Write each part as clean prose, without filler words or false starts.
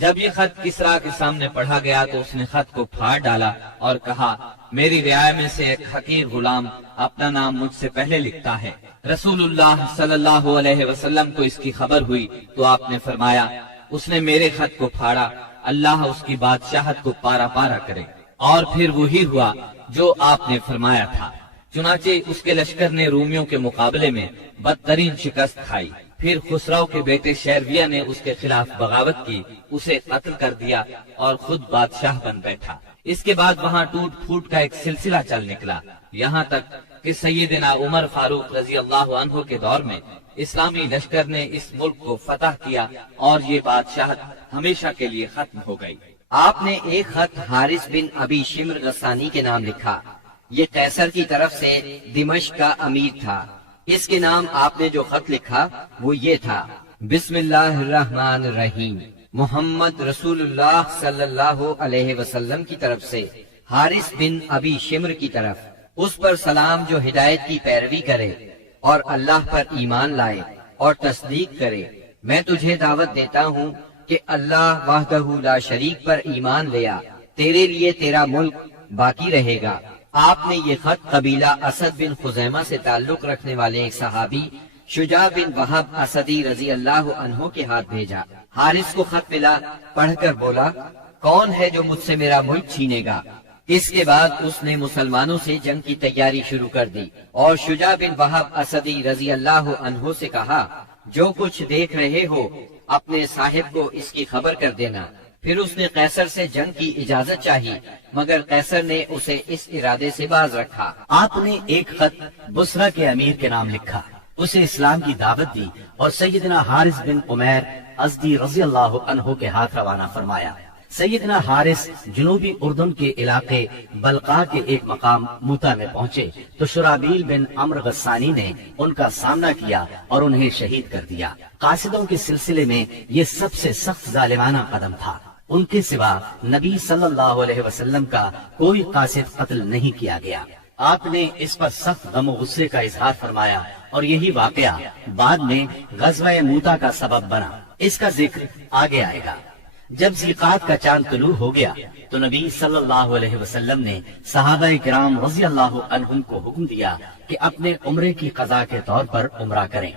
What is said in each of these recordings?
جب یہ خط کسرا کے سامنے پڑھا گیا تو اس نے خط کو پھاڑ ڈالا اور کہا میری رعایا میں سے ایک حقیر غلام اپنا نام مجھ سے پہلے لکھتا ہے۔ رسول اللہ صلی اللہ علیہ وسلم کو اس کی خبر ہوئی تو آپ نے فرمایا اس نے میرے خط کو پھاڑا، اللہ اس کی بادشاہت کو پارا پارا کرے۔ اور پھر وہی ہوا جو آپ نے فرمایا تھا، چنانچہ اس کے لشکر نے رومیوں کے مقابلے میں بدترین شکست کھائی۔ پھر خسرو کے بیٹے شیرویہ نے اس کے خلاف بغاوت کی، اسے قتل کر دیا اور خود بادشاہ بن بیٹھا۔ اس کے بعد وہاں ٹوٹ پھوٹ کا ایک سلسلہ چل نکلا، یہاں تک کہ سیدنا عمر فاروق رضی اللہ عنہ کے دور میں اسلامی لشکر نے اس ملک کو فتح کیا اور یہ بادشاہت ہمیشہ کے لیے ختم ہو گئی۔ آپ نے ایک خط حارث بن ابی شمر غسانی کے نام لکھا، یہ قیصر کی طرف سے دمشق کا امیر تھا۔ اس کے نام آپ نے جو خط لکھا وہ یہ تھا، بسم اللہ الرحمن الرحیم، محمد رسول اللہ صلی اللہ علیہ وسلم کی طرف سے حارث بن ابی شمر کی طرف، اس پر سلام جو ہدایت کی پیروی کرے اور اللہ پر ایمان لائے اور تصدیق کرے۔ میں تجھے دعوت دیتا ہوں کہ اللہ وحدہ لا شریک پر ایمان لیا، تیرے لیے تیرا ملک باقی رہے گا۔ آپ نے یہ خط قبیلہ اسد بن خزیمہ سے تعلق رکھنے والے ایک صحابی شجاع بن وہب اسدی رضی اللہ عنہ کے ہاتھ بھیجا۔ حارث کو خط ملا، پڑھ کر بولا کون ہے جو مجھ سے میرا ملک چھینے گا؟ اس کے بعد اس نے مسلمانوں سے جنگ کی تیاری شروع کر دی اور شجاع بن وہب اسدی رضی اللہ عنہ سے کہا جو کچھ دیکھ رہے ہو اپنے صاحب کو اس کی خبر کر دینا۔ پھر اس نے قیصر سے جنگ کی اجازت چاہی، مگر قیصر نے اسے اس ارادے سے باز رکھا۔ آپ نے ایک خط بصرہ کے امیر کے نام لکھا، اسے اسلام کی دعوت دی اور سیدنا حارث بن عمیر ازدی رضی اللہ عنہ کے ہاتھ روانہ فرمایا۔ سیدنا حارث جنوبی اردن کے علاقے بلقا کے ایک مقام موتا میں پہنچے تو شرابیل بن عمرو غسانی نے ان کا سامنا کیا اور انہیں شہید کر دیا۔ قاصدوں کے سلسلے میں یہ سب سے سخت ظالمانہ قدم تھا، ان کے سوا نبی صلی اللہ علیہ وسلم کا کوئی قاصد قتل نہیں کیا گیا۔ آپ نے اس پر سخت غم و غصے کا اظہار فرمایا اور یہی واقعہ بعد میں غزوہ موتا کا سبب بنا، اس کا ذکر آگے آئے گا۔ جب ذیقات کا چاند طلوع ہو گیا تو نبی صلی اللہ علیہ وسلم نے صحابہ کرام رضی اللہ عنہم کو حکم دیا کہ اپنے عمرے کی قضاء کے طور پر عمرہ کریں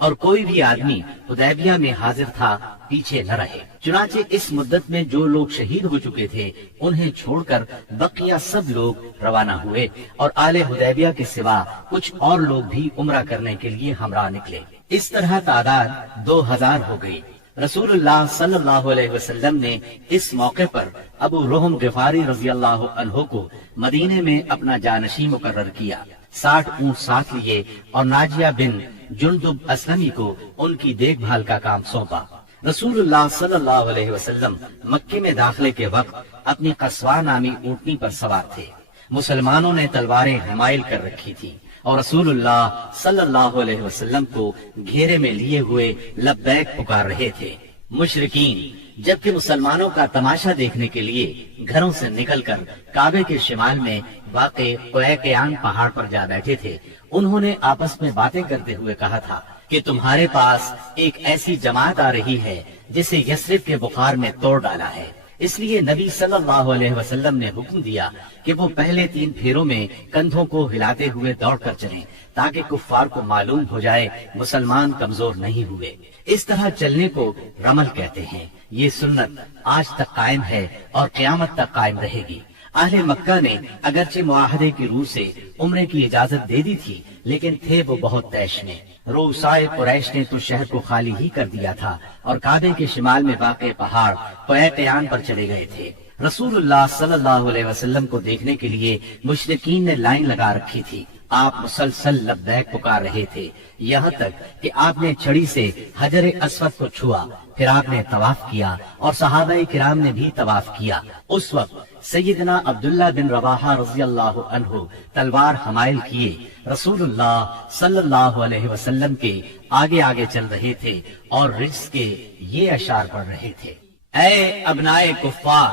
اور کوئی بھی آدمی حدیبیہ میں حاضر تھا پیچھے نہ رہے۔ چنانچہ اس مدت میں جو لوگ شہید ہو چکے تھے انہیں چھوڑ کر بقیہ سب لوگ روانہ ہوئے اور آل حدیبیہ کے سوا کچھ اور لوگ بھی عمرہ کرنے کے لیے ہمراہ نکلے۔ اس طرح تعداد 2000 ہو گئی۔ رسول اللہ صلی اللہ علیہ وسلم نے اس موقع پر ابو رحم غفاری رضی اللہ عنہ کو مدینے میں اپنا جانشین مقرر کیا، 60 اونٹ ساتھ لیے اور ناجیہ بن جندب اسلمی کو ان کی دیکھ بھال کا کام سونپا۔ رسول اللہ صلی اللہ علیہ وسلم مکے میں داخلے کے وقت اپنی قصوہ نامی اونٹنی پر سوار تھے۔ مسلمانوں نے تلواریں حمائل کر رکھی تھی اور رسول اللہ صلی اللہ علیہ وسلم کو گھیرے میں لیے ہوئے لبیک پکار رہے تھے۔ مشرکین جبکہ مسلمانوں کا تماشا دیکھنے کے لیے گھروں سے نکل کر کعبے کے شمال میں واقع قویقیان پہاڑ پر جا بیٹھے تھے، انہوں نے آپس میں باتیں کرتے ہوئے کہا تھا کہ تمہارے پاس ایک ایسی جماعت آ رہی ہے جسے یثرب کے بخار میں توڑ ڈالا ہے۔ اس لیے نبی صلی اللہ علیہ وسلم نے حکم دیا کہ وہ پہلے 3 پھیروں میں کندھوں کو ہلاتے ہوئے دوڑ کر چلیں تاکہ کفار کو معلوم ہو جائے مسلمان کمزور نہیں ہوئے۔ اس طرح چلنے کو رمل کہتے ہیں۔ یہ سنت آج تک قائم ہے اور قیامت تک قائم رہے گی۔ اہل مکہ نے اگرچہ معاہدے کی روح سے عمرے کی اجازت دے دی تھی لیکن تھے وہ بہت طیش میں۔ روسائے قریش نے تو شہر کو خالی ہی کر دیا تھا اور کعبے کے شمال میں واقع پہاڑ قویقیان پر چلے گئے تھے۔ رسول اللہ صلی اللہ علیہ وسلم کو دیکھنے کے لیے مشرکین نے لائن لگا رکھی تھی۔ آپ مسلسل لبیک پکار رہے تھے یہاں تک کہ آپ نے چھڑی سے حجر اسود کو چھوا، پھر آپ نے طواف کیا اور صحابہ کرام نے بھی طواف کیا۔ اس وقت سیدنا عبداللہ بن رواحہ رضی اللہ عنہ تلوار حمائل کیے رسول اللہ صلی اللہ علیہ وسلم کے آگے آگے چل رہے تھے اور رجز کے یہ اشعار پڑھ رہے تھے۔ اے ابنائے کفار،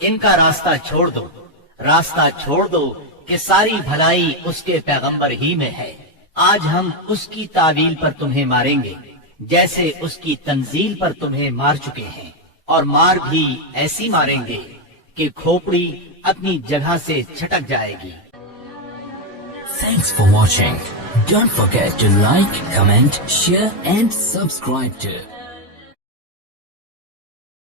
ان کا راستہ چھوڑ دو، راستہ چھوڑ دو کہ ساری بھلائی اس کے پیغمبر ہی میں ہے۔ آج ہم اس کی تعویل پر تمہیں ماریں گے جیسے اس کی تنزیل پر تمہیں مار چکے ہیں۔ اور مار بھی ایسی ماریں گے کہ کھوپڑی اپنی جگہ سے چھٹک جائے گی. Thanks for watching. Don't forget to like, comment, share and subscribe to